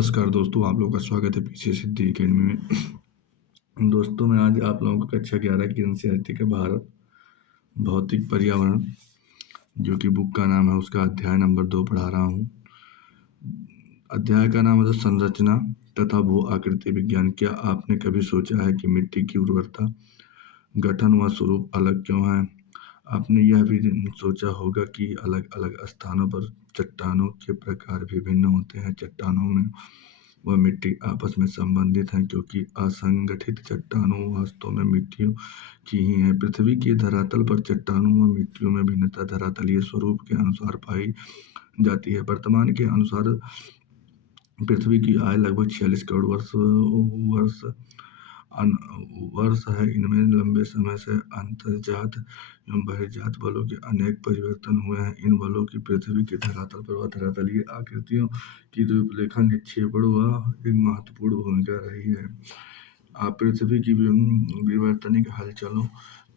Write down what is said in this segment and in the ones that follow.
नमस्कार दोस्तों, आप लोगों का स्वागत है पीछे सिद्धि अकेडमी में। दोस्तों, मैं आज आप लोगों को कक्षा 11 की एनसीईआरटी का भारत भौतिक पर्यावरण जो कि बुक का नाम है, उसका अध्याय नंबर 2 पढ़ा रहा हूँ। अध्याय का नाम है संरचना तथा भू आकृति विज्ञान। क्या आपने कभी सोचा है कि मिट्टी की उर्वरता, गठन व स्वरूप अलग क्यों है? आपने यह भी सोचा होगा कि अलग अलग स्थानों पर चट्टानों के प्रकार भी भिन्न होते हैं। चट्टानों में व मिट्टी आपस में संबंधित हैं क्योंकि असंगठित चट्टानों वास्तव में मिट्टियों की ही हैं। पृथ्वी के धरातल पर चट्टानों व मिट्टियों में भिन्नता धरातलीय स्वरूप के अनुसार पाई जाती है। वर्तमान के अनुसार पृथ्वी की आयु लगभग 46 करोड़ वर्ष वर्ष है। इनमें लंबे समय से अंतर्जात एवं बहिर्जात बलों के अनेक परिवर्तन हुए हैं। इन बलों की पृथ्वी के धरातल पर व धरातलीय आकृतियों की रूपरेखा निक्षेपण व एक महत्वपूर्ण भूमिका रही है। आप पृथ्वी की विवर्तनिक हलचलों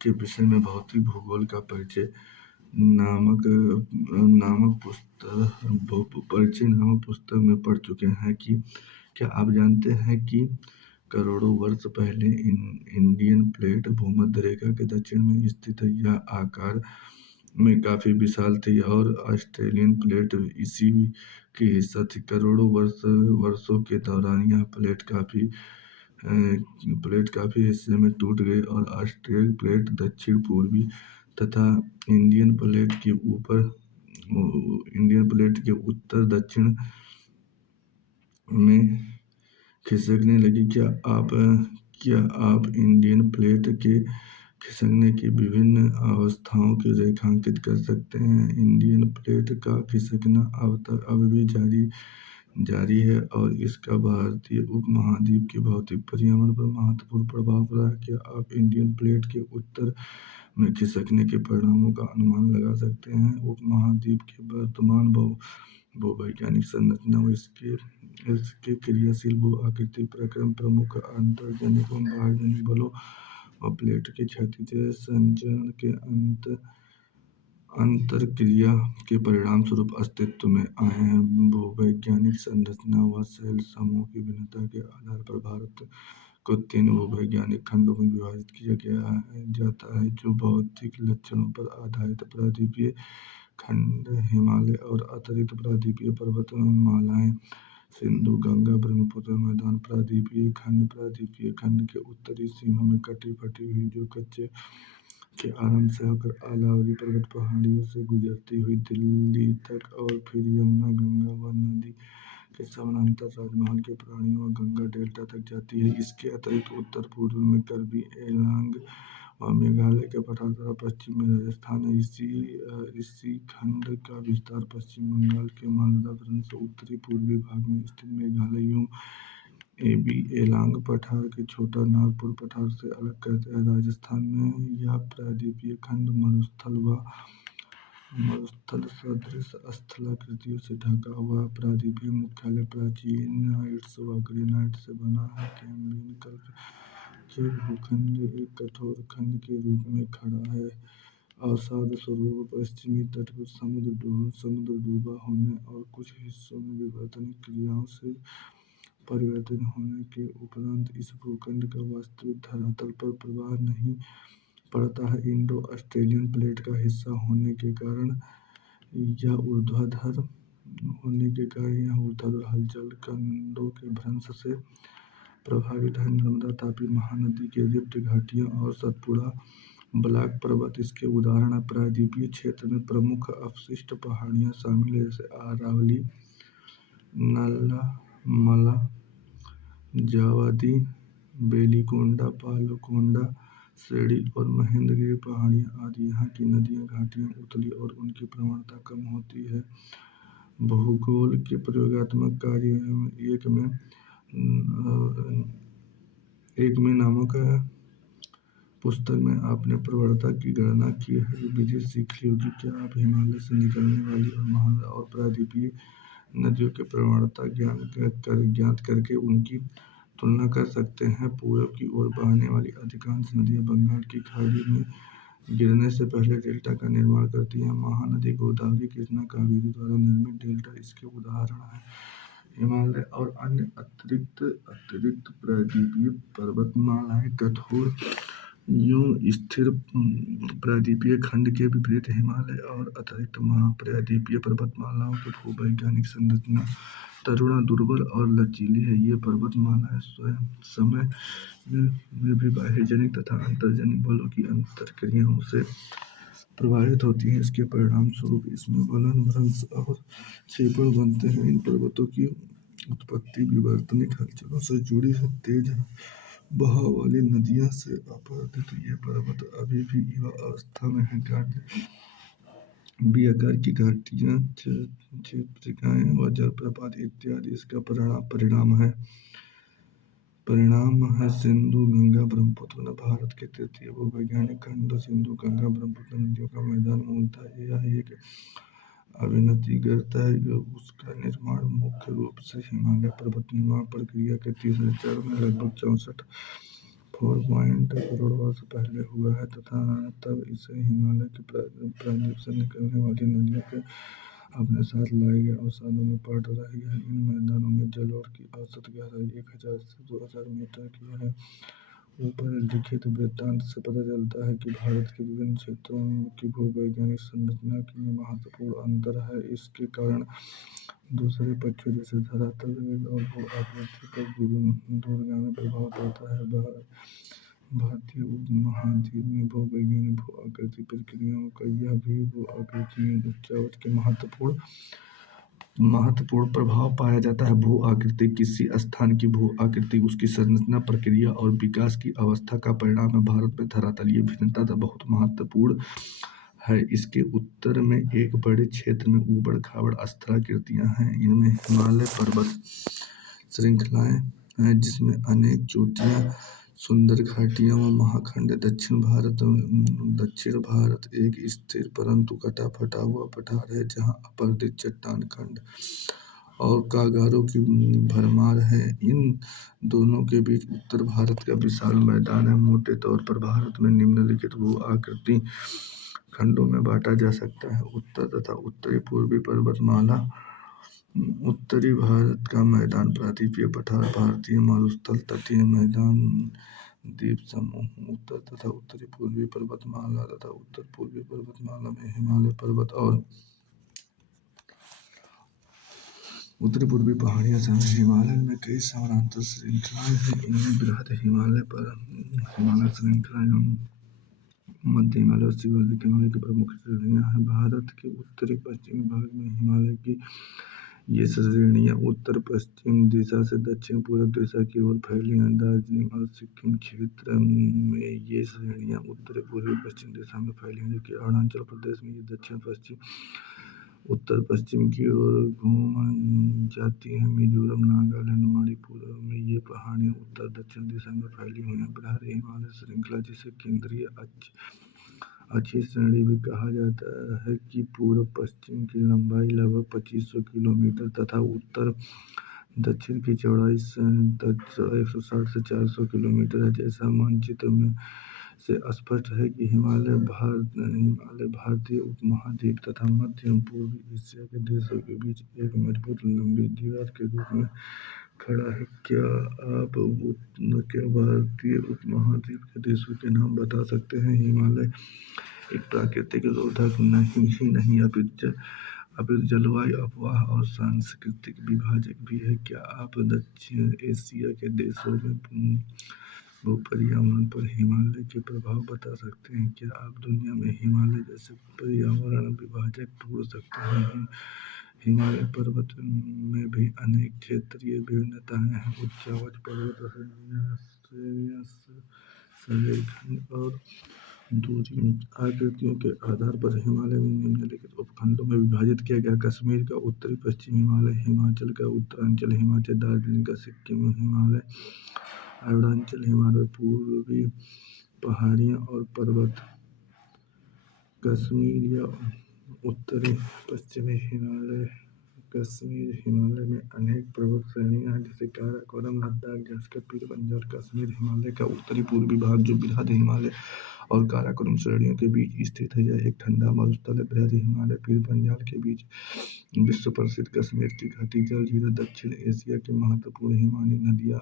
के विषय में भौतिक भूगोल का परिचय नामक पुस्तक में पढ़ चुके हैं कि क्या आप जानते हैं कि करोड़ों वर्ष पहले इंडियन प्लेट भूमध्य रेखा के दक्षिण में स्थित है। यह आकार में काफी विशाल थी और ऑस्ट्रेलियन प्लेट इसी की हिस्सा थी। करोड़ों वर्षों के दौरान यह प्लेट काफी हिस्से में टूट गई और ऑस्ट्रेलियन प्लेट दक्षिण पूर्वी तथा इंडियन प्लेट के उत्तर दक्षिण में खिसकने लगी। क्या आप इंडियन प्लेट के खिसकने की विभिन्न अवस्थाओं को रेखांकित कर सकते हैं? इंडियन प्लेट का खिसकना अब भी जारी है और इसका भारतीय उपमहाद्वीप के भौतिक पर्यावरण पर महत्वपूर्ण प्रभाव रहा है। क्या आप इंडियन प्लेट के उत्तर में खिसकने के परिणामों का अनुमान लगा सकते हैं? उपमहाद्वीप के वर्तमान भूवैज्ञानिक संरचना व इसके क्रियाशील भू आकृति प्रक्रम, प्रमुख अंतर्जनिक व बाह्यजनिक बलों व प्लेट के क्षैतिज संचरण के अंतरक्रिया के परिणाम स्वरूप अस्तित्व में आए हैं। भूवैज्ञानिक संरचना व शैल समूह की भिन्नता के आधार पर भारत को 3 भूवैज्ञानिक खंडों में विभाजित किया जाता है जो भौतिक लक्षणों पर आधारित प्रायद्वीपीय खंड, हिमालय और अतिरिक्त प्रायद्वीपीय पर्वतमालाएं, सिंधु गंगा ब्रह्मपुत्र मैदान, प्रायद्वीपीय खंड के उत्तरी सीमा में कटी फटी हुई जो कच्छ के आरंभ से होकर आरावली पर्वत पहाड़ियों से गुजरती हुई दिल्ली तक और फिर यमुना, गंगा व नदी के समानांतर राजमहल के प्राणियों व गंगा डेल्टा तक जाती है। इसके अतिरिक्त उत्तर पूर्व में कार्बी एंगलॉन्ग व मेघालय के पठार तथा पश्चिम में राजस्थान है। इसी खंड का विस्तार पश्चिम बंगाल के मालदा प्रांत से उत्तरी पूर्वी भाग में स्थित मेघालय एवं एबी एलांग पठार के छोटा नागपुर पठार से अलग करते हैं। राजस्थान में यह प्रायद्वीपीय खंड मरुस्थल सदृश स्थलाकृतियों से ढका हुआ प्रायद्वीपीय मुख्यालय प्राचीन आइट्स व ग्रेनाइट से बना है। कैम्ब्रियन कल्प के भूखंड एक कठोर खंड के रूप में खड़ा है। अवसाद स्वरूप पश्चिमी तट पर समुद्र डूबा होने और कुछ हिस्सों में विवर्तनिक क्रियाओं से परिवर्तित होने के उपरांत इस भूखंड का वास्तविक धरातल पर प्रभाव नहीं पड़ता है। इंडो ऑस्ट्रेलियन प्लेट का हिस्सा होने के कारण यह ऊर्ध्वाधर हलचल खंडों के भ्रंश से प्रभावित है। नर्मदा, तापी महानदी के रिफ्ट घाटियां और सतपुड़ा ब्लॉक पर्वत इसके उदाहरण है। प्रायद्वीपीय क्षेत्र में प्रमुख अवशिष्ट पहाड़ियां शामिल है जैसे अरावली, नल्ला, जावदी, बेलीकोंडा, पालकोंडा, सेड़ी और महेंद्रगिरी पहाड़ियां आदि। यहाँ की नदियाँ घाटियाँ उथली और उनकी प्रवणता कम होती है। भूगोल के प्रयोगात्मक कार्य एक में नामक पुस्तक में आपने प्रवणता की गणना की है विधि सीख ली होगी। क्या आप हिमालय से निकलने वाली और प्रायद्वीपीय नदियों की प्रवणता ज्ञात करके उनकी तुलना कर सकते हैं? पूरब की ओर बहने वाली अधिकांश नदियां बंगाल की खाड़ी में गिरने से पहले डेल्टा का निर्माण करती हैं। महानदी, गोदावरी, कृष्णा, कावेरी द्वारा निर्मित डेल्टा इसके उदाहरण हैं। हिमालय और अन्य अतिरिक्त अतिरिक्त प्रायद्वीपीय पर्वतमालाएं कठोर यूं स्थिर प्रायद्वीपीय खंड के विपरीत हिमालय और अतिरिक्त महाप्रायद्वीपीय पर्वतमालाओं की भूवैज्ञानिक संरचना तरुण दुर्बल और लचीली है। ये पर्वतमालाएं स्वयं समय में भी बाह्यजनिक तथा अंतर्जनिक बलों की अंतर्क्रियाओं से प्रभावित होती हैं। इसके परिणाम स्वरूप इसमें वलन भ्रंश और क्षेपण बनते हैं। इन पर्वतों की उत्पत्ति विवर्तनिक हलचलों से जुड़ी है। तेज बहाव वाली नदियों से अपरदित ये पर्वत अभी भी युवा अवस्था में है। बी आकार की घाटियां, क्षेत्रिकाएं व जलप्रपात इत्यादि इसका परिणाम है। सिंधु गंगा ब्रह्मपुत्र भारत के तृतीय भूवैज्ञानिक खंड सिंधु गंगा ब्रह्मपुत्र नदियों का मैदान मूलतः यह एक अविनतिग्रस्त है। उसका निर्माण मुख्य रूप से हिमालय पर्वत निर्माण प्रक्रिया के तीसरे चरण में लगभग 64.4 करोड़ वर्ष पहले हुआ है तथा तब इसे हिमालय के प्रायद्वीप से निकलने वाली नदियों के अपने साथ लाए गए अवसादों में पड़ रही है। इन मैदानों में जलोढ़ की औसत गहराई 1000 से 2000 मीटर की है। ऊपर लिखित वृत्तांत से पता चलता है कि भारत के विभिन्न क्षेत्रों की भूवैज्ञानिक संरचना में महत्वपूर्ण अंतर है। इसके कारण दूसरे पक्षों जैसे धरातल वेग और भू आकृति पर दूरगामी प्रभाव पड़ता है। भारतीय उपमहाद्वीप में भूवैज्ञानिक भू आकृति प्रक्रियाओं का यह भी भू आकृति में उच्चावच के महत्वपूर्ण प्रभाव पाया जाता है। भू आकृति किसी स्थान की भू आकृति उसकी संरचना प्रक्रिया और विकास की अवस्था का परिणाम है। भारत में धरातलीय भिन्नता बहुत महत्वपूर्ण है। इसके उत्तर में एक बड़े क्षेत्र में ऊबड़ खाबड़ स्थलाकृतियां हैं। इनमें हिमालय पर्वत श्रृंखलाएं हैं जिसमें अनेक चोटियां, सुंदर घाटियां व महाखंड। दक्षिण भारत एक स्थिर परंतु कटा फटा हुआ पठार है जहां अपरदित चट्टान खंड और कागारों की भरमार है। इन दोनों के बीच उत्तर भारत का विशाल मैदान है। मोटे तौर पर भारत में निम्नलिखित भू आकृति खंडों में बांटा जा सकता है। उत्तर तथा उत्तरी पूर्वी पर्वतमाला, उत्तरी भारत का मैदान, प्रायद्वीपीय पठार, भारतीय मरुस्थल, तटीय मैदान, द्वीप समूह। उत्तर तथा उत्तरी पूर्वी पर्वतमाला तथा उत्तर पूर्वी पर्वतमाला में हिमालय पर्वत और उत्तरी पूर्वी पहाड़ियां शामिल। हिमालय में कई समानांतर श्रृंखलाएं हैं। इनमें बृहद हिमालय श्रृंखला एवं मध्य हिमालय और शिवालिक हिमालय की प्रमुख श्रेणियां हैं। भारत के उत्तरी पश्चिमी भाग में हिमालय की ये श्रेणियां उत्तर पश्चिम दिशा से दक्षिण पूर्व दिशा की ओर फैली हैं। दार्जिलिंग और सिक्किम क्षेत्र में ये श्रेणियां उत्तरी पूर्वी पश्चिम दिशा में फैली हैं, जबकि अरुणाचल प्रदेश में ये दक्षिण पश्चिम उत्तर पश्चिम की ओर घूम जाती हैं। मिजोरम, नागालैंड, मणिपुर में ये पहाड़ियां उत्तर दक्षिण दिशा में फैली हुई हैं। बृहद हिमालय श्रृंखला, जिसे केंद्रीय अच्छी श्रेणी भी कहा जाता है, की पूर्व पश्चिम की लंबाई लगभग 2500 किलोमीटर तथा उत्तर दक्षिण की चौड़ाई 160 से 400 किलोमीटर है। जैसा मानचित्र में से स्पष्ट है कि हिमालय भारतीय उपमहाद्वीप तथा मध्य एवं पूर्वी एशिया के देशों के बीच एक मजबूत लंबी दीवार के रूप में खड़ा है। क्या आप भारतीय उपमहाद्वीप के देशों के नाम बता सकते हैं? हिमालय एक प्राकृतिक रोधक नहीं अपितु जलवायु अपवाह और सांस्कृतिक विभाजक भी है। क्या आप दक्षिण एशिया के देशों में भूपर्यावरण पर हिमालय के प्रभाव बता सकते हैं? क्या आप दुनिया में हिमालय जैसे पर्यावरण विभाजक ढूंढ सकते हैं? हिमालय पर्वत में भी अनेक क्षेत्रीय विभिन्नताएं हैं। उच्चावच पर्वत श्रेणियां रेलखंड और दूरी आकृतियों के आधार पर हिमालय में निम्नलिखित उपखंडों में विभाजित किया गया। कश्मीर का उत्तरी पश्चिमी हिमालय, हिमाचल का उत्तरांचल हिमाचल, दार्जिलिंग का सिक्किम हिमालय, अरुणाचल हिमालय, पूर्वी पहाड़ियां और पर्वत, कश्मीर या उत्तरी पश्चिमी हिमालय कश्मीर हिमालय में अनेक पर्वत श्रेणियां हैं जैसे काराकोरम, लद्दाख, जैसकर पीर पंजाल। कश्मीर हिमालय का उत्तरी पूर्वी भाग जो बृहद हिमालय और काराकोरम श्रेणियों के बीच स्थित है। यह एक ठंडा मरुस्थल है। बृहद हिमालय पीर पंजाल के बीच विश्व प्रसिद्ध कश्मीर की घाटी, जल झीलें, दक्षिण एशिया की महत्वपूर्ण हिमालयी नदियां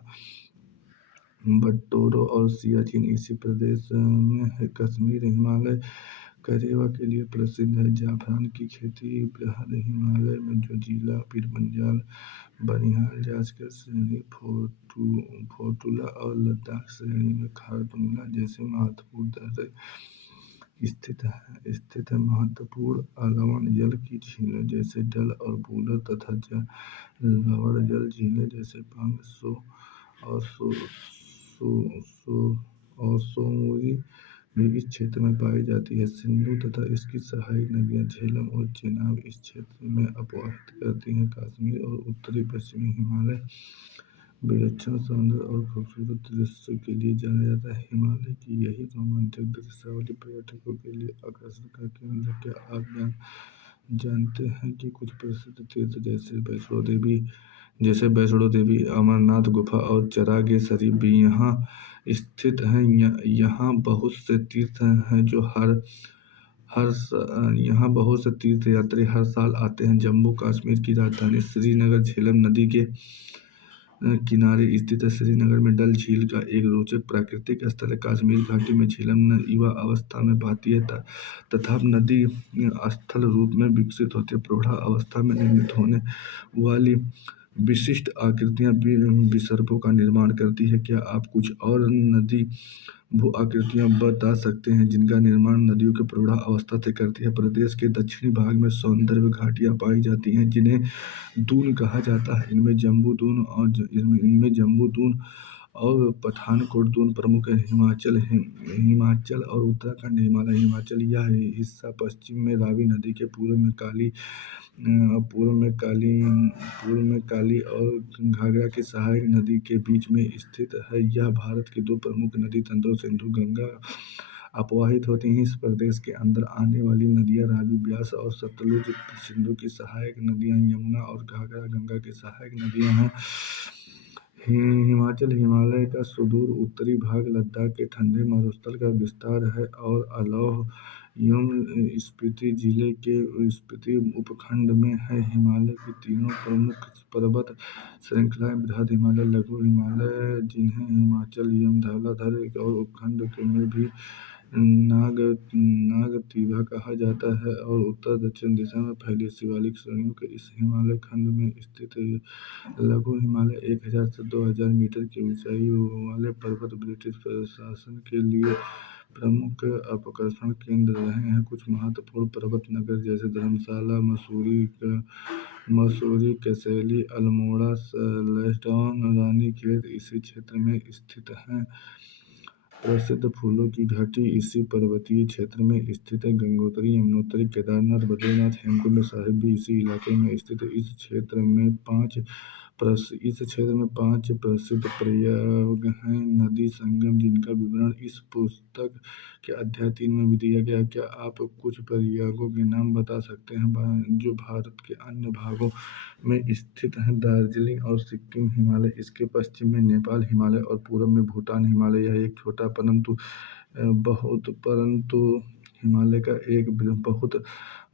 बटोरो और सियाचिन इसी प्रदेश में है। कश्मीर हिमालय करेवा के लिए प्रसिद्ध है। जाफरान की खेती बृहद हिमालय में जो जिला पीर पंजाल, बनिहाल, जास्कर श्रेणी, फोटुला और लद्दाख श्रेणी में खारदुंगला जैसे महत्वपूर्ण दर्रे स्थित है। महत्वपूर्ण लवण जल की झीलें जैसे डल और वूलर तथा लवण जल झीलें जैसे पंग, सो और सोमोरी भी इस क्षेत्र में पाई जाती है। सिंधु तथा इसकी सहायक नदियां झेलम और चेनाब इस क्षेत्र में अपवाहित करती हैं। कश्मीर और उत्तरी पश्चिमी हिमालय विलक्षण सौंदर्य और खूबसूरत दृश्य के लिए जाना जाता है। हिमालय की यही रोमांचक दृश्यावली पर्यटकों के लिए आकर्षण का केंद्र है। क्या आप जानते हैं कि कुछ प्रसिद्ध तीर्थ जैसे वैष्णो देवी, अमरनाथ गुफा और चराग शरीफ भी यहाँ स्थित हैं। यहाँ बहुत से तीर्थ हैं जो यहाँ बहुत से तीर्थ यात्री हर साल आते हैं। जम्मू कश्मीर की राजधानी श्रीनगर झेलम नदी के किनारे स्थित है। श्रीनगर में डल झील का एक रोचक प्राकृतिक स्थल है। कश्मीर घाटी में झेलम युवा अवस्था में बहती है तथा नदी स्थल रूप में विकसित होती है। प्रौढ़ अवस्था में निर्मित होने वाली विशिष्ट आकृतियां विसर्पों का निर्माण करती है। क्या आप कुछ और नदी भू आकृतियां बता सकते हैं जिनका निर्माण नदियों के प्रौढ़ अवस्था से करती है? प्रदेश के दक्षिणी भाग में सौंदर्य घाटियां पाई जाती हैं जिन्हें दून कहा जाता है। इनमें जम्बू दून और पठानकोट दून प्रमुख है। हिमाचल और उत्तराखंड हिमालय। हिमाचल यह हिस्सा पश्चिम में रावी नदी के पूर्व में काली और घाघरा की सहायक नदी के बीच में स्थित है। यह भारत की दो प्रमुख नदी तंत्रों सिंधु गंगा अपवाहित होती हैं। इस प्रदेश के अंदर आने वाली नदियां रावी, ब्यास और सतलुज सिंधु की सहायक नदियां, यमुना और घाघरा गंगा की सहायक नदियां हैं। हिमाचल हिमालय का सुदूर उत्तरी भाग लद्दाख के ठंडे मरुस्थल का विस्तार है और अलाव स्पीति जिले के स्पीति उपखंड में है। हिमालय की तीनों प्रमुख पर्वत श्रृंखलाएं बृहद हिमालय, लघु हिमालय जिन्हें हिमाचल, धौलाधर और उपखंड में भी नागतीभा कहा जाता है और उत्तर दक्षिण दिशा में फैली शिवालिक श्रेणियों के इस हिमालय खंड में स्थित लघु हिमालय 1000 से 2000 मीटर की ऊंचाई वाले पर्वत ब्रिटिश प्रशासन के लिए प्रमुख आकर्षण केंद्र रहे हैं। कुछ महत्वपूर्ण पर्वत नगर जैसे धर्मशाला, मसूरी, कसैली, अल्मोड़ा, लैसडॉन, रानीखेत इसी क्षेत्र में स्थित हैं। प्रसिद्ध फूलों की घाटी इसी पर्वतीय क्षेत्र में स्थित है। गंगोत्री, यमुनोत्री, केदारनाथ, बद्रीनाथ, हेमकुंड साहिब भी इसी इलाके में स्थित है। इस क्षेत्र में पांच प्रसिद्ध प्रयाग हैं, नदी संगम, जिनका विवरण इस पुस्तक के अध्याय 3 में दिया गया है। क्या आप कुछ प्रयागों के नाम बता सकते हैं जो भारत के अन्य भागों में स्थित हैं? दार्जिलिंग और सिक्किम हिमालय, इसके पश्चिम में नेपाल हिमालय और पूर्व में भूटान हिमालय। यह एक छोटा परंतु हिमालय का एक बहुत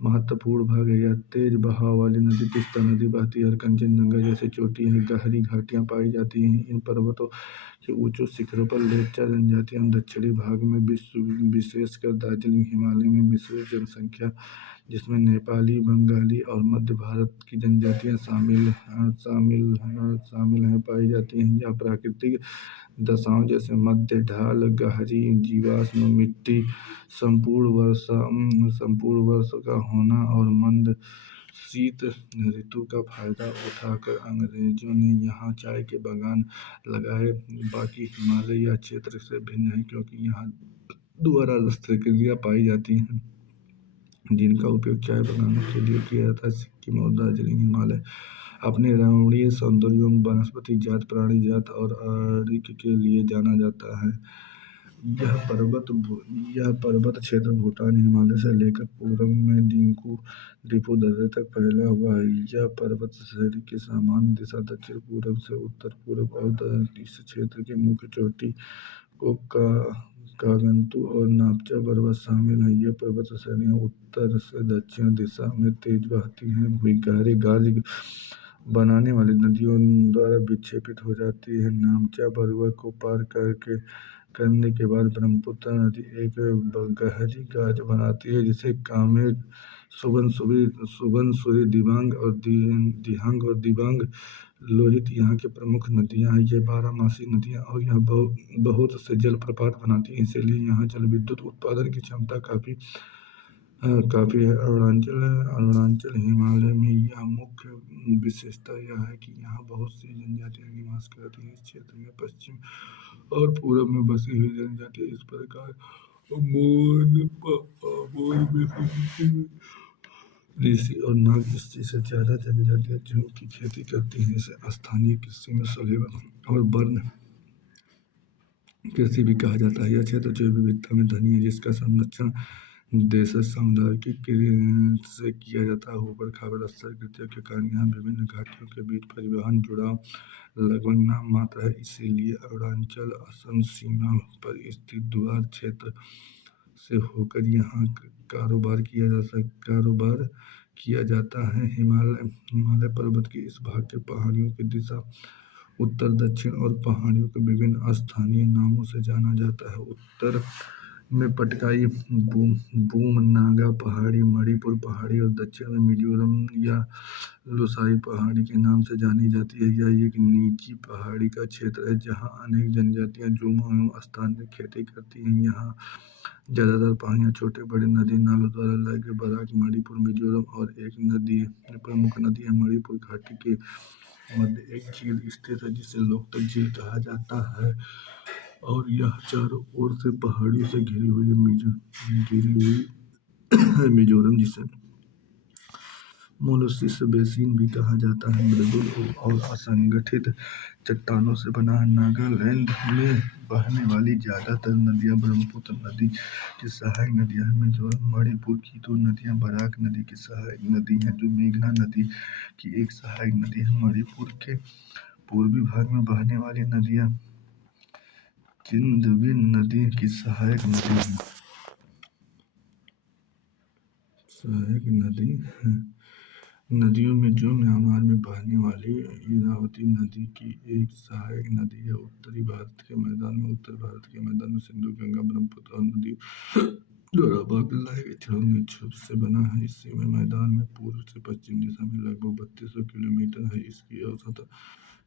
महत्वपूर्ण भाग है। यह तेज बहाव वाली नदी तीस्ता नदी बहती है और कंचनजंगा जैसी चोटियां हैं, गहरी घाटियां पाई जाती हैं। इन पर्वतों के ऊंचे शिखरों पर लेप्चा जनजातियां दक्षिणी भाग में विशेषकर दार्जिलिंग हिमालय में मिश्रित जनसंख्या जिसमें नेपाली, बंगाली और मध्य भारत की जनजातियां शामिल हैं पाई जाती हैं। यह प्राकृतिक दशाओं जैसे मध्य ढाल, गहरी जीवाश्म मिट्टी, संपूर्ण वर्षा का होना और मंद शीत ऋतु का फायदा उठाकर अंग्रेजों ने यहाँ चाय के बागान लगाए। बाकी हिमालय यह क्षेत्र से भिन्न है क्योंकि यहाँ दोबारा रस्तें पाई जाती हैं जिनका उपयोग चाय बनाने के लिए किया जाता है। सिक्किम और दार्जिलिंग हिमालय अपने रमणीय सौंदर्य, वनस्पति जात, प्राणी जात और आर्किड के लिए जाना जाता है। यह पर्वत यह पर्वत क्षेत्र भूटान हिमालय से लेकर पूर्व में दिफू दर्रे तक फैला हुआ है। यह पर्वत श्रेणी की सामान्य दिशा दक्षिण पूर्व से उत्तर पूर्व और इस क्षेत्र की मुख्य चोटी को कागंतु और नापचा पर्वत शामिल है। ये पर्वत श्रेणियां उत्तर से दक्षिण दिशा में तेज बहती हैं, हुई गहरी गाज बनाने वाली नदियों द्वारा विक्षेपित हो जाती है। नामचा पर्वत को पार करने के बाद ब्रह्मपुत्र नदी एक गहरी गाज बनाती है, जिसे कामेर, सुबनसिरी, दिबांग और दिबांग लोहित यहाँ की प्रमुख नदियाँ हैं। ये बारहमासी नदियाँ और यहाँ बहुत से जलप्रपात बनाती हैं, इसलिए यहाँ जल विद्युत उत्पादन की क्षमता काफी है। अरुणाचल हिमालय में यह मुख्य विशेषता यह है कि यहाँ बहुत सी जनजातियाँ निवास करती हैं। इस क्षेत्र में पश्चिम और पूर्व में बसी हुई जनजातियाँ इस प्रकार ऋषि और नाग कृषि से ज्यादा जनजातियाँ जूट की खेती करती हैं। इसे स्थानीय कृषि में सलेवन और वर्ण कृषि भी कहा जाता है। यह क्षेत्र जैव विविधता में धनी है, जिसका संरक्षण देश समुदाय की से किया जाता है। ऊबड़ खाबड़ स्तर कृतियों के कारण यहाँ विभिन्न घाटियों के बीच परिवहन जुड़ाव लगभग नाम मात्र है। इसीलिए अरुणाचल असम सीमा पर स्थित दुआर क्षेत्र से होकर यहाँ कारोबार किया जाता है। हिमालय पर्वत के इस भाग के पहाड़ियों की दिशा उत्तर दक्षिण और पहाड़ियों के विभिन्न स्थानीय नामों से जाना जाता है। उत्तर में पटकाई, बूम नागा पहाड़ी, मणिपुर पहाड़ी और दक्षिण में मिजोरम या लोसाई पहाड़ी के नाम से जानी जाती है। यह एक निजी पहाड़ी का क्षेत्र है, जहाँ अनेक जनजातियाँ जुमों एवं स्थानीय खेती करती हैं। यहाँ ज्यादातर पहाड़ियाँ छोटे बड़े नदी नालों द्वारा लाए गए बराक, मणिपुर, मिजोरम और एक प्रमुख नदी है। मणिपुर घाटी के मध्य एक झील स्थित है, जिसे लोकतक झील कहा जाता है, और यह चारों ओर से पहाड़ियों से घिरी हुई है। मिजोरम, जिसे मोलोसिस बेसिन भी कहा जाता है, मृदुल और असंगठित चट्टानों से बना है। नागालैंड में बहने वाली ज्यादातर नदियां ब्रह्मपुत्र नदी की सहायक नदियां हैं। मिजोरम, मणिपुर की दो नदियां बराक नदी की सहायक नदी हैं, जो मेघना नदी की एक सहायक नदी है। मणिपुर के पूर्वी भाग में बहने वाली नदियां चिंदविन नदी की सहायक नदी है। नदियों में जो म्यांमार में बहने वाली इरावती नदी की एक सहायक नदी है। उत्तर भारत के मैदान में सिंधु, गंगा, ब्रह्मपुत्र और नदी द्वारा भाग लाए गए छड़ों से बना है। इसी में मैदान में पूर्व से पश्चिम दिशा में लगभग 3200 किलोमीटर है। इसकी औसत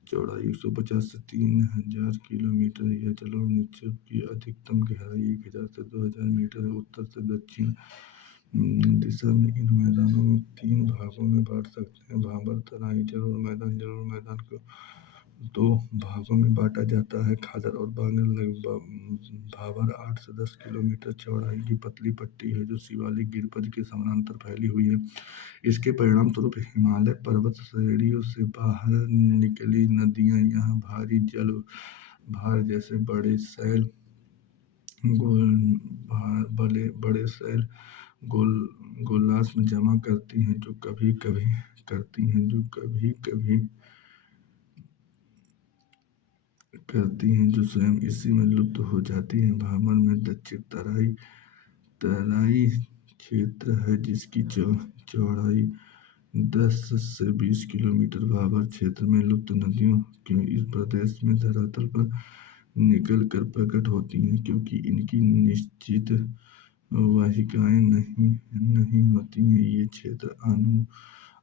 चौड़ाई 150 से 3000 किलोमीटर है। यह जलोढ़ निक्षेप की अधिकतम गहराई 1000 से 2000 मीटर है। उत्तर से दक्षिण दिशा में इन मैदानों में 3 भागों में बांट सकते हैं। भाबर तराई जलोढ़ मैदान को 2 भागों में बांटा जाता है, खादर और बांगर। भाबर 8 से 10 किलोमीटर चौड़ाई की पतली पट्टी है, जो शिवालिक गिरिपथ के समानांतर फैली हुई है। इसके परिणाम स्वरूप हिमालय पर्वत श्रेणियों से बाहर निकली नदियां यहाँ भारी जल भार जैसे बड़े सैल गोलास में जमा करती हैं, जो कभी कभी जो स्वयं इसी में लुप्त हो जाती हैं। भाबर में दक्षिण तराई क्षेत्र है, जिसकी चौड़ाई 10 से 20 किलोमीटर। भाबर क्षेत्र में लुप्त नदियों के इस प्रदेश में धरातल पर निकल कर प्रकट होती हैं, क्योंकि इनकी निश्चित वाहिकाएं नहीं होती हैं। ये क्षेत्र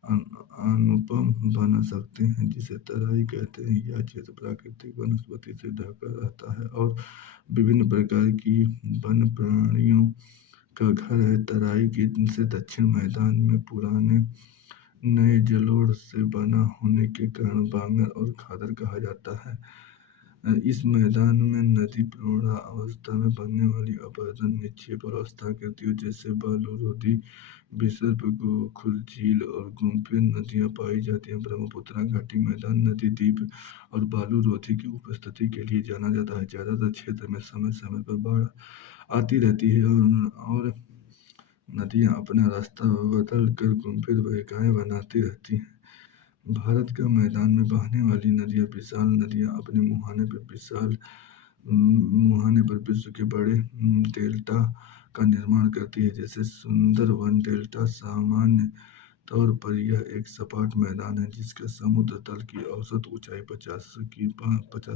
अनुपम बना सकते हैं, जिसे तराई कहते हैं। यह क्षेत्र प्राकृतिक वनस्पति से ढका रहता है और विभिन्न प्रकार की वन प्राणियों का घर है। तराई से दक्षिण मैदान में पुराने नए जलोढ़ से बना होने के कारण बांगर और खादर कहा जाता है। इस मैदान में नदी प्रौढ़ा अवस्था में बनने वाली अपर्दन निक्षेप और आस्थाकृतियों जैसे बालू, रोधी बिशप, गोखुर झील और गुम्फिन नदियाँ पाई जाती हैं। ब्रह्मपुत्र घाटी मैदान नदी द्वीप और बालू रोधी की उपस्थिति के लिए जाना जाता है। ज़्यादातर क्षेत्र में समय समय पर बाढ़ आती रहती है और नदियाँ अपना रास्ता बदल कर गुम्फित रेखाएं बनाती रहती हैं। भारत का मैदान में बहने वाली नदियाँ विशाल नदियाँ अपने मुहाने पर विश्व के बड़े डेल्टा का निर्माण करती है, जैसे सुंदरवन डेल्टा। सामान्य तौर पर यह एक सपाट मैदान है जिसका समुद्र तल की औसत ऊंचाई 50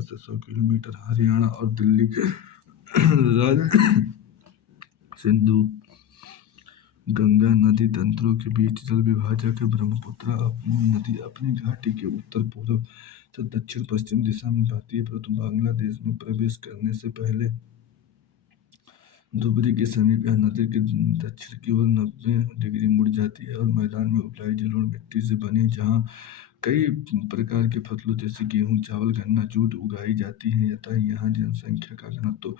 से 100 किलोमीटर। हरियाणा और दिल्ली राज्य सिंधु गंगा नदी तंत्रों के बीच जल विभाजक है। ब्रह्मपुत्र नदी अपनी घाटी के उत्तर पूर्व से दक्षिण पश्चिम दिशा में बहती है, परंतु बांग्लादेश में प्रवेश करने से पहले धुबरी के समीप यह नदी के दक्षिण की ओर 90 डिग्री मुड़ जाती है और मैदान में उपलाई जलोढ़ मिट्टी से बनी, जहाँ कई प्रकार के फसलों जैसे गेहूं, चावल, गन्ना, जूट उगाई जाती है। अतः यहाँ जनसंख्या का घनत्व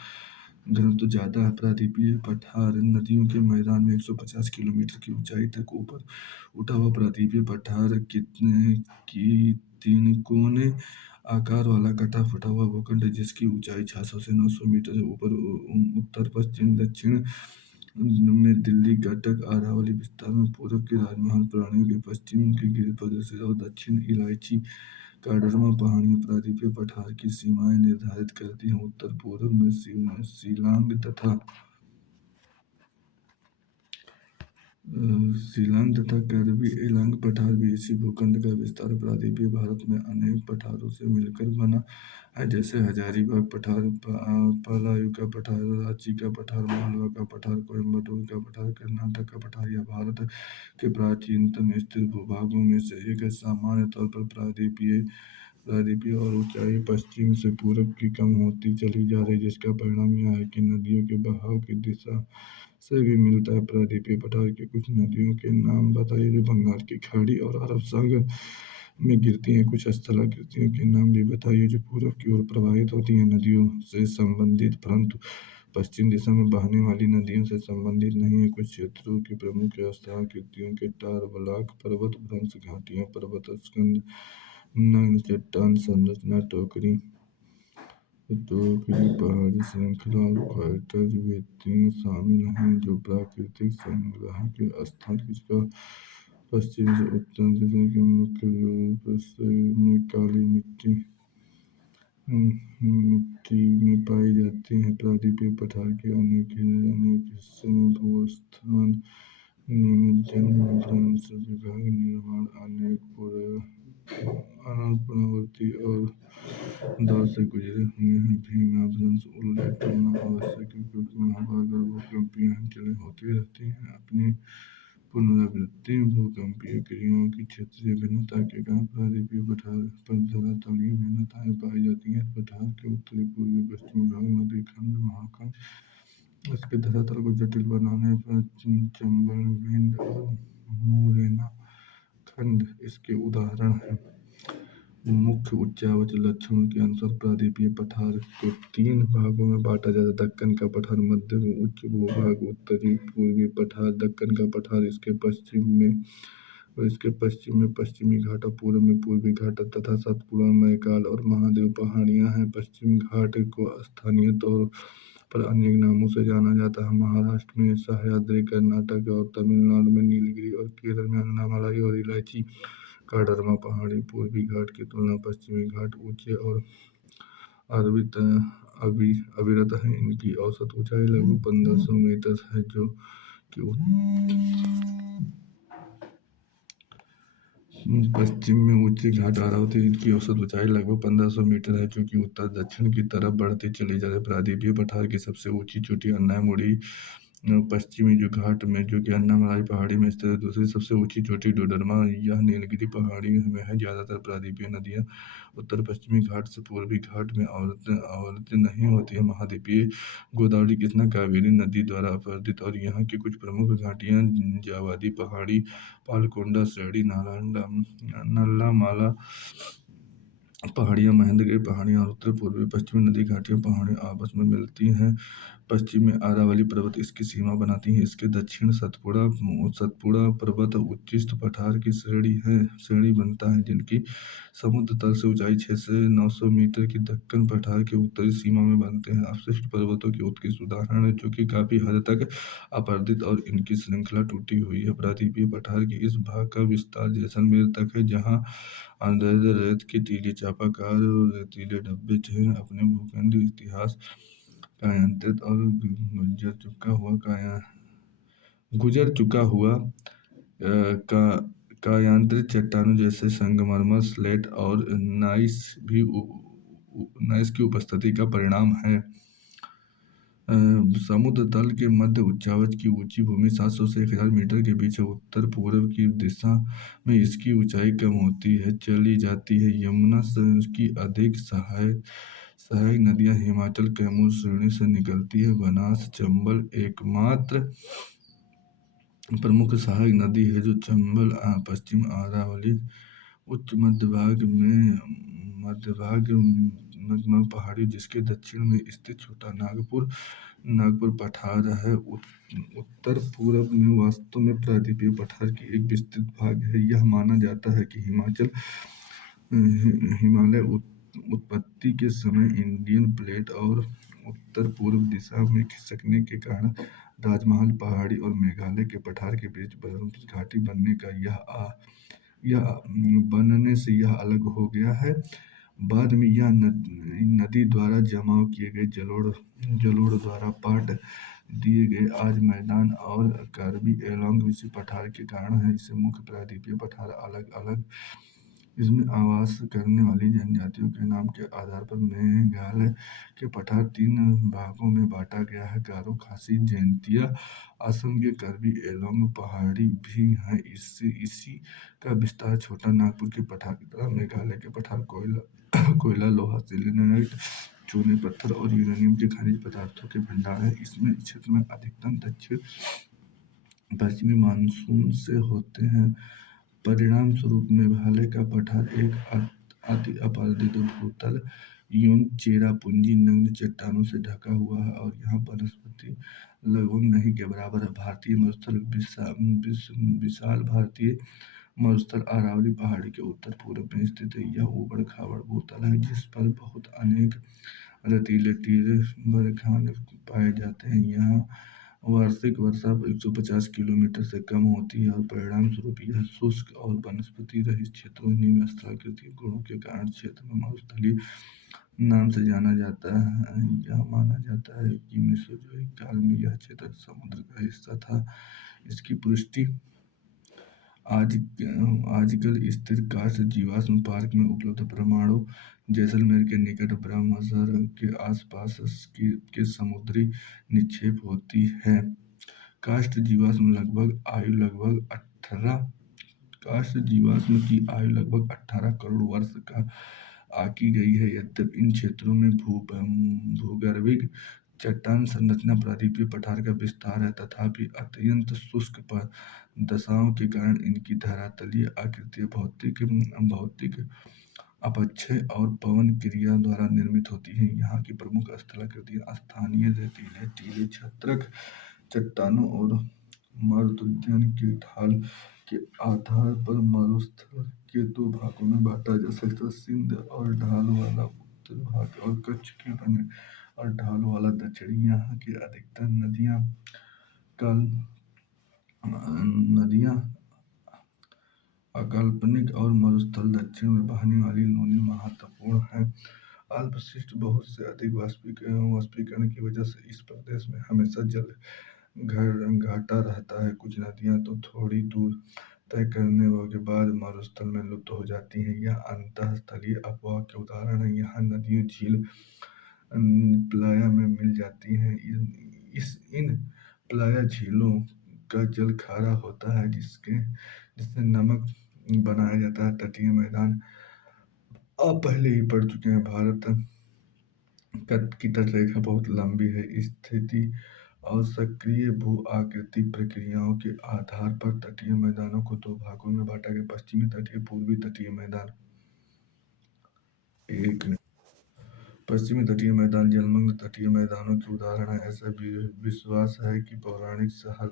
ज़्यादा है। प्रायद्वीपीय पठार नदियों के मैदान में 150 किलोमीटर की ऊंचाई तक ऊपर उठा हुआ प्रायद्वीपीय पठार की तीन कोने आकार वाला कटा फटा हुआ भूखंड है, जिसकी ऊंचाई 600 से 900 मीटर है। ऊपर उत्तर पश्चिम दक्षिण में दिल्ली, कटक, अरावली विस्तार में पूर्व के राजमहल प्राणियों के पश्चिम के गिर प्रदेश और दक्षिण इलायची काडरमा पहाड़ियों प्रायद्वीपीय पठार की सीमाएं निर्धारित करती हैं। उत्तर पूर्व में शिलांग तथा कार्बी एलांग पठार भी इसी भूखंड का विस्तार। प्रायद्वीपीय भारत में अनेक पठारों से मिलकर बना है, जैसे हजारीबाग पठार, पलायू का पठार, रांची का पठार, मालवा का पठार, कोयम्बटूर का पठार, कर्नाटक का पठार। यह भारत के प्राचीनतम स्थिर भूभागों में से एक है। सामान्य तौर पर प्रायद्वीपीय और ऊंचाई पश्चिम से पूरब की कम होती चली जा रही, जिसका परिणाम यह है कि नदियों के बहाव की दिशा से भी मिलता है। प्रायद्वीपीय पठार की कुछ नदियों के नाम बताइए जो बंगाल की खाड़ी और अरब सागर में गिरती हैं। कुछ स्थलाकृतियों के नाम भी बताइए जो पूर्व की ओर प्रवाहित होती हैं। नदियों से संबंधित परंतु पश्चिम दिशा में बहने वाली नदियों से संबंधित नहीं है। कुछ क्षेत्रों की प्रमुख स्थलाकृतियों के टार ब्लॉक, पर्वत भ्रंश, घाटियां, पर्वत स्कंद, नग्न चट्टान संरचना, टोकरी पहाड़ी श्रृंखला और क्वार्टर वेतियां शामिल हैं, जो प्राकृतिक संग्रह के स्थान। इसका पश्चिम से उत्तर दिशा के मुख्य रूप से में काली मिट्टी में पाई जाती है। प्रायद्वीपीय पठार के अनेक हिस्सों में भूस्थान नियमित जल भ्रंश विभाग निर्माण अनेक पुनरावृत्ति और दौर से गुजरे हुए हैं। भी भ्रंश उल्लेख करना आवश्यक है, क्योंकि वहाँ बार-बार भूकंपीय हलचलें होती रहती हैं। अपनी पुनरावृत्ति भूकंपीय क्रियाओं की क्षेत्रीय भिन्नता के कारण प्रायद्वीपीय पठार पर धरातलीय भिन्नताएं पाई जाती हैं। इस पठार के उत्तरी, पूर्वी, पश्चिमी भाग नदी खंड महाखंड इसके धरातल को जटिल बनाने पर चंबल, विंध्य और मोरेना खंड इसके उदाहरण हैं। मुख्य उच्चावच लक्षणों के अनुसार प्रायद्वीपीय पठार को 3 भागों में बांटा जाता है। दक्कन का पठार, मध्य में उच्च भूभाग, उत्तरी पूर्वी पठार। दक्कन का पठार इसके पश्चिम में पश्चिमी घाट और पूर्व में पूर्वी घाट तथा सतपुड़ा, मैकाल और महादेव पहाड़ियां हैं। पश्चिम घाट को स्थानीय तौर पर अनेक नामों से जाना जाता है। महाराष्ट्र में सह्याद्री, कर्नाटक और तमिलनाडु में नीलगिरी और केरल में अन्नामलाई और इलायची काडरमा पहाड़ी। पूर्वी घाट की तुलना पश्चिमी घाट ऊंचे और अविरत है। इनकी औसत ऊंचाई लगभग 1500 मीटर है, जो कि पश्चिम में ऊंचे घाट अरावती, इनकी औसत ऊंचाई लगभग 1500 मीटर है, जो कि उत्तर दक्षिण की तरफ बढ़ती चली जा रही है। प्रायद्वीपीय पठार की सबसे ऊंची चोटी अन्नामुडी पश्चिमी जो घाट में, जो कि अन्नामलाई पहाड़ी में स्थित है। दूसरी सबसे ऊंची चोटी डोडरमा, यह नीलगिरी पहाड़ी में है। ज्यादातर प्रायद्वीपीय नदियां उत्तर पश्चिमी घाट से पूर्वी घाट में अवतरित नहीं होती है। महाद्वीपीय गोदावरी, कृष्णा, कावेरी नदी द्वारा अपरदित और यहाँ की कुछ प्रमुख घाटियां जावादी पहाड़ी, पालकोंडा, श्रेणी, नल्ला माला पहाड़ियाँ महेंद्रगिरी पहाड़ियाँ और उत्तर पूर्वी पश्चिमी नदी घाटियाँ पहाड़ियाँ आपस में मिलती हैं। पश्चिम में अरावली पर्वत इसकी सीमा बनाती हैं। इसके दक्षिण सतपुड़ा पर्वत उच्चिष्ट पठार की श्रेणी बनता है, जिनकी समुद्र तल से ऊंचाई 6 से 900 मीटर की दक्कन पठार के उत्तरी सीमा में बनते हैं। अवशिष्ट पर्वतों के उत्कृष्ट उदाहरण है, जो कि काफी हद तक अपरदित और इनकी श्रृंखला टूटी हुई है। प्रायद्वीपीय पठार के इस भाग का विस्तार जैसलमेर तक है, जहाँ अंधेरे रेत की टीली चापाकार और रेतीले डब्बे हैं। अपने भूखंड इतिहास कायांतरित और गुजर चुका हुआ का कायांतरित चट्टानों जैसे संगमरमर, स्लेट और नाइस की उपस्थिति का परिणाम है। समुद्र तल के मध्य उच्चावच की ऊंची भूमि 700 से 1000 मीटर के बीच है। उत्तर पूर्व की दिशा में इसकी ऊंचाई कम होती है चली जाती है। यमुना की अधिक सहायक नदियां हिमाचल कैमूर श्रेणी से निकलती है। बनास चंबल एकमात्र प्रमुख सहायक नदी है जो चंबल पश्चिम अरावली उच्च मध्य भाग पहाड़ी जिसके दक्षिण में स्थित छोटा नागपुर पठार है। उत्तर पूर्व में वास्तव में प्रायद्वीपीय पठार की एक विस्तृत भाग है। यह माना जाता है कि हिमालय उत्पत्ति के समय इंडियन प्लेट और उत्तर पूर्व दिशा में खिसकने के कारण राजमहल पहाड़ी और मेघालय के पठार के बीच बर्फ घाटी बनने से यह अलग हो गया है। बाद में यह नदी द्वारा जमाव किए गए जलोढ़ द्वारा पाट दिए गए आज मैदान और कार्बी एंगोंग इसी पठार के कारण है। इसे मुख्य प्रायद्वीपीय पठार अलग अलग इसमें आवास करने वाली जनजातियों के नाम के आधार पर मेघालय के पठार 3 भागों में बांटा गया है। गारो, खासी, जैंतिया। असम के कार्बी एंगोंग पहाड़ी भी हैं। इसी का विस्तार छोटा नागपुर के पठार की तरह। मेघालय के पठार कोयला, लोहा, सिलिनाइट, चूने पत्थर और यूरेनियम के खनिज पदार्थों के भंडार है। इसमें क्षेत्र में अधिकतम दक्षिण पश्चिमी मानसून से होते हैं। परिणाम स्वरूप मेघालय का पठार एक अति अपरदित भूतल एवं चेरापूंजी नग्न चट्टानों से ढका हुआ है और यहाँ वनस्पति लगभग नहीं के बराबर है। भारतीय मरुस्थल विशाल भारतीय मरुस्थल अरावली पहाड़ी के उत्तर पूर्व में स्थित है। यह ऊबड़ खाबड़ भूतल है जिस पर बहुत अनेक रेतीले टीले बरखाने पाए जाते हैं। यहाँ वार्षिक वर्षा 150 किलोमीटर से कम होती है और परिणाम स्वरूप यह शुष्क और वनस्पति रहित क्षेत्रों निम्न स्थलाकृतिक गुणों के कारण क्षेत्र में मरुस्थलीय नाम से जाना जाता है। यह माना जाता है कि मेसोजोइक काल में यह क्षेत्र समुद्र का हिस्सा था। इसकी पुष्टि आजकल स्थित काष्ठ जीवाश्म पार्क में उपलब्ध प्रमाणों, जैसलमेर के निकट ब्रह्मसर के आसपास के समुद्री निक्षेप होती है। काष्ठ जीवाश्म की आयु लगभग 18 करोड़ वर्ष का आकी गई है। यद्यपि इन क्षेत्रों में भूगर्भिक चट्टान संरचना प्रायद्वीपीय पठार का विस्तार है, तथापि अत्यंत शुष्क दशाओं के कारण इनकी धरातलीय आकृतियां भौतिक अपक्षय और पवन क्रिया द्वारा निर्मित होती हैं। यहाँ की प्रमुख स्थलाकृतियां स्थानीय रेतीले टीले क्षत्रक चट्टानों और मरुद्यान के ढाल के आधार पर मरुस्थल के 2 भागों में बांटा जा सकता है, सिंध और ढाल वाला उत्तर भाग और कच्छ के बने और ढाल वाला दक्षिणी। यहाँ की अधिकतर नदियाँ अकाल्पनिक और मरुस्थल दक्षिण में बहने वाली नोनी महत्वपूर्ण है। अल्पशिष्ट बहुत से अधिक वाष्पीकरण की वजह से इस प्रदेश में हमेशा जल घाटा रहता है। कुछ नदियां तो थोड़ी दूर तय करने के बाद मरुस्थल में लुप्त हो जाती हैं। यह अंतःस्थलीय अपवाह के उदाहरण है। यहाँ नदियां झील प्लाया में मिल जाती हैं। इन प्लाया झीलों का जल खारा होता है जिससे नमक बनाया जाता है। तटीय मैदान आप पहले ही पढ़ चुके हैं। भारत की तटरेखा बहुत लंबी है। स्थिति और सक्रिय भू-आकृति प्रक्रियाओं के आधार पर तटीय मैदानों को 2 भागों में बांटा गया: पश्चिमी तटीय, पूर्वी तटीय मैदान। एक पश्चिमी तटीय मैदान जलमग्न तटीय मैदानों के उदाहरण हैं। ऐसा विश्वास है कि पौराणिक शहर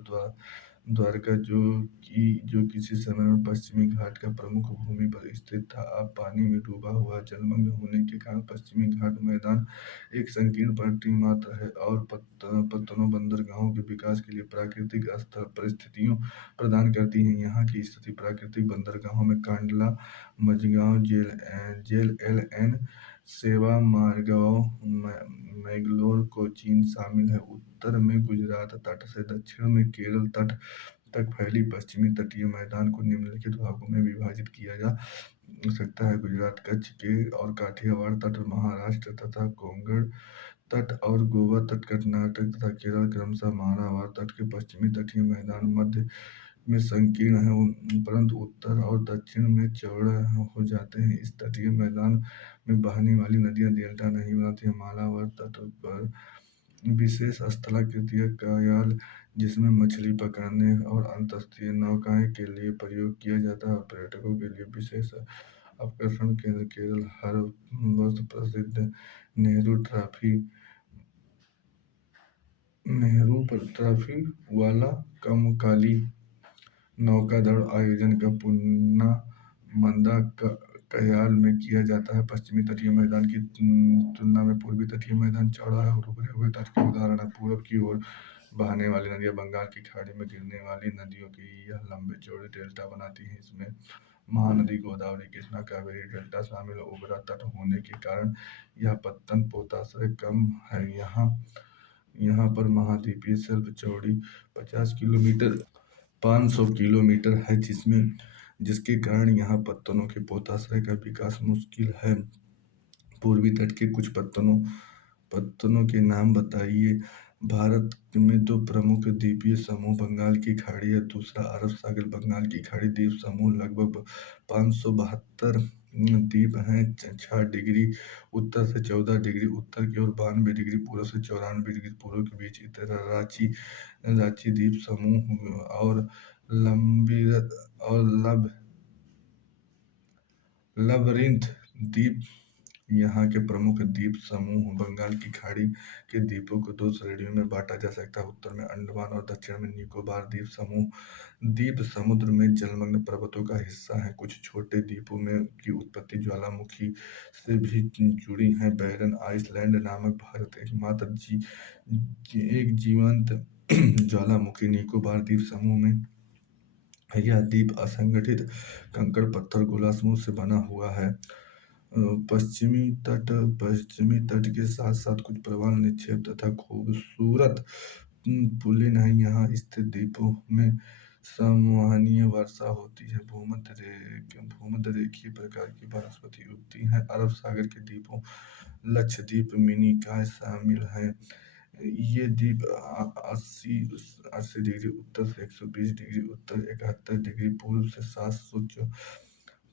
द्वारका जो किसी समय में पश्चिमी घाट का प्रमुख भूमि पर स्थित था, अब पानी में डूबा हुआ जलमग्न होने के कारण पश्चिमी घाट मैदान एक संकीर्ण पट्टी मात्र है और पत्तनों बंदरगाहों के विकास के लिए प्राकृतिक परिस्थितियों प्रदान करती हैं। यहाँ की स्थिति प्राकृतिक बंदरगाहों में कांडला, मझगांव, जेल एल एन, सेवा, मारगांव, मैंगलोर, कोचीन शामिल है। उत्तर में गुजरात तट से दक्षिण में केरल तट तक फैली पश्चिमी तटीय मैदान को निम्नलिखित भागों में विभाजित किया जा सकता है। गुजरात कच्छ के और काठियावाड़ तट, महाराष्ट्र तथा कोंकण तट और गोवा तट, कर्नाटक तथा केरल क्रमशः मालाबार तट के पश्चिमी तटीय मैदान मध्य में संकीर्ण है, परंतु उत्तर और दक्षिण में चौड़े हो जाते हैं। इस तटीय मैदान में बहने वाली नदियां डेल्टा नहीं बनाती हैं। मालाबार तट पर विशेष स्थलाकृतिक कायाल, जिसमें मछली पकड़ने और अंतर्राष्ट्रीय नौकाएं के लिए प्रयोग किया जाता है, और पर्यटकों के लिए विशेष आकर्षण केंद्र केरल हर वर्ष प्रसिद्ध नेहरू ट्रॉफी वाला कमकाली नौकादौड़ आयोजन का पुन्ना कयाल में किया जाता है। पश्चिमी तटीय मैदान की तुलना में पूर्वी तटीय मैदान चौड़ा है और उभरे हुए तट के उदाहरण है। पूर्व की ओर बहने वाली नदियां बंगाल की खाड़ी में गिरने वाली नदियों की यह लंबे चौड़े डेल्टा बनाती हैं। इसमें महानदी, गोदावरी, कृष्णा, कावेरी डेल्टा शामिल है। उभरा तट होने के कारण यह पत्तन पोताश्रय कम है। यहाँ पर महाद्वीपीय शेल्फ चौड़ी 50 किलोमीटर 500 किलोमीटर है, जिसके कारण यहाँ पत्तनों के पोताश्रय का विकास मुश्किल है। पूर्वी तट के कुछ पत्तनों के नाम बताइए। भारत में दो प्रमुख द्वीपीय समूह बंगाल की खाड़ी है, दूसरा अरब सागर। बंगाल की खाड़ी द्वीप समूह लगभग 572 द्वीप हैं। 6 डिग्री उत्तर से 14 डिग्री उत्तर की ओर, 92 डिग्री पूर्व से 94 डिग्री पूर्व के बीच स्थित रांची द्वीप समूह और लवरिंथ द्वीप यहाँ के प्रमुख द्वीप समूह। बंगाल की खाड़ी के द्वीपों को दो श्रेणियों में बांटा जा सकता है। उत्तर में अंडमान और दक्षिण में निकोबार द्वीप समूह। द्वीप समुद्र में जलमग्न पर्वतों का हिस्सा है। कुछ छोटे द्वीपों में की उत्पत्ति ज्वालामुखी से भी जुड़ी है। बैरन आइसलैंड नामक भारत एकमात्र एक जीवंत ज्वालामुखी निकोबार द्वीप समूह में है। यह द्वीप असंगठित कंकड़ पत्थर गोला समूह से बना हुआ है। पश्चिमी तट के साथ साथ कुछ प्रवाल निक्षेप तथा खूबसूरत पुलिन है। यहाँ स्थित द्वीपों में संवहनीय वर्षा होती है। भूमध्य रेखीय प्रकार की वनस्पति उगती है। अरब सागर के द्वीपों लक्षद्वीप, मिनिकॉय शामिल हैं। ये द्वीप 80 डिग्री उत्तर से 120 डिग्री उत्तर, 71 डिग्री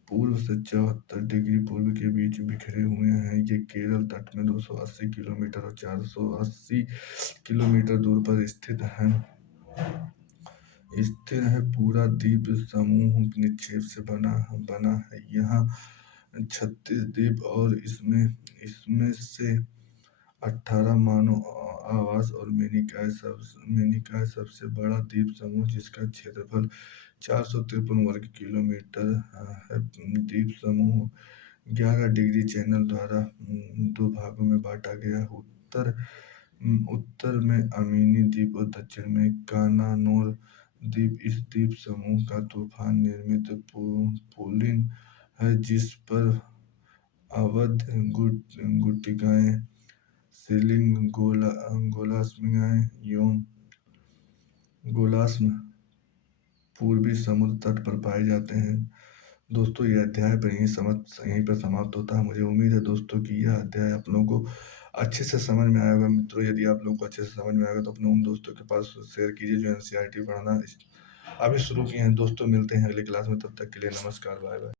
पूर्व से 74 डिग्री पूर्व के बीच बिखरे हुए हैं। ये केरल तट में 280 किलोमीटर और 480 किलोमीटर दूर पर स्थित है। पूरा द्वीप समूह निक्षेप से बना है। यहाँ 36 द्वीप और इसमें से 18 मानव आवास और मेनिकाय सबसे बड़ा द्वीप समूह, जिसका क्षेत्रफल 453 वर्ग किलोमीटर है। द्वीप समूह 11 डिग्री चैनल द्वारा दो भागों में बांटा गया है। उत्तर में अमीनी द्वीप और दक्षिण में कानानोर द्वीप। इस द्वीप समूह का तूफान निर्मित पुलिन है, जिस पर अवध गुट्टिकाएं, सीलिंग, गोलास्मियाएं एवं गोलास्म पूर्वी समुद्र तट पर पाए जाते हैं। दोस्तों, यह अध्याय पर यहीं पर समाप्त होता है। मुझे उम्मीद है दोस्तों कि यह अध्याय आप लोगों को अच्छे से समझ में आएगा। मित्रों, यदि आप लोगों को अच्छे से समझ में आएगा तो अपने उन दोस्तों के पास शेयर कीजिए जो एनसीईआरटी पढ़ना अभी शुरू किए हैं। दोस्तों, मिलते हैं अगले क्लास में, तब तक के लिए नमस्कार, बाय बाय।